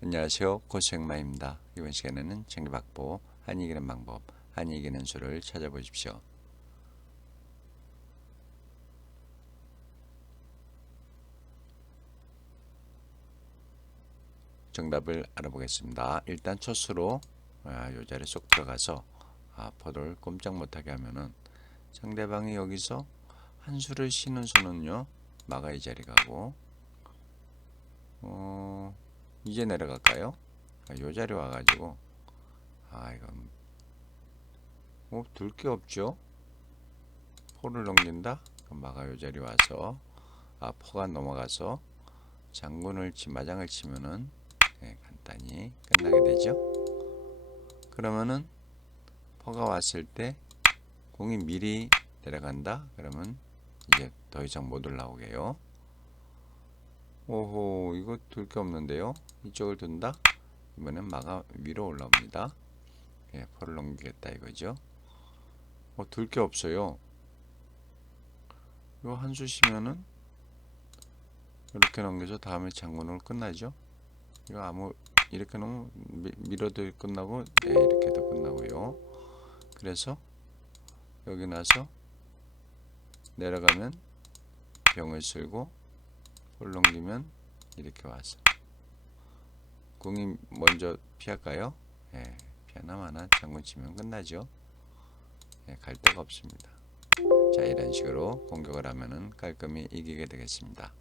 안녕하세요. 고수행마입니다. 이번 시간에는 정리박보, 한이 이기는 방법, 한이 이기는 수를 찾아보십시오. 정답을 알아보겠습니다. 일단 첫 수로 아, 요 자리에 쏙 들어가서 아, 포를 꼼짝 못하게 하면은 상대방이 여기서 한 수를 쉬는 수는요 마가 이 자리 가고 어, 이제 내려갈까요? 아, 요 자리 와가지고. 아 이건 뭐둘 게 없죠? 포를 넘긴다? 마가 요 자리 와서. 아 포가 넘어가서 장군을 치 마장을 치면은 예, 간단히 끝나게 되죠? 그러면은 포가 왔을 때 공이 미리 내려간다? 그러면 이제 더 이상 못 올라오게요 오호 이거 둘 게 없는데요. 이쪽을 둔다. 이번엔 마가 위로 올라옵니다. 예, 포를 넘기겠다 이거죠. 어, 둘 게 없어요. 이거 한 수시면은 이렇게 넘겨서 다음에 장군으로 끝나죠. 이거 아무 이렇게 놓으면 미, 밀어도 끝나고 네, 이렇게도 끝나고요. 그래서 여기 나서 내려가면 병을 쓸고 볼 넘기면 이렇게 와서 궁이 먼저 피할까요? 예, 피하나마나 장군 치면 끝나죠. 예, 갈 데가 없습니다. 자 이런 식으로 공격을 하면은 깔끔히 이기게 되겠습니다.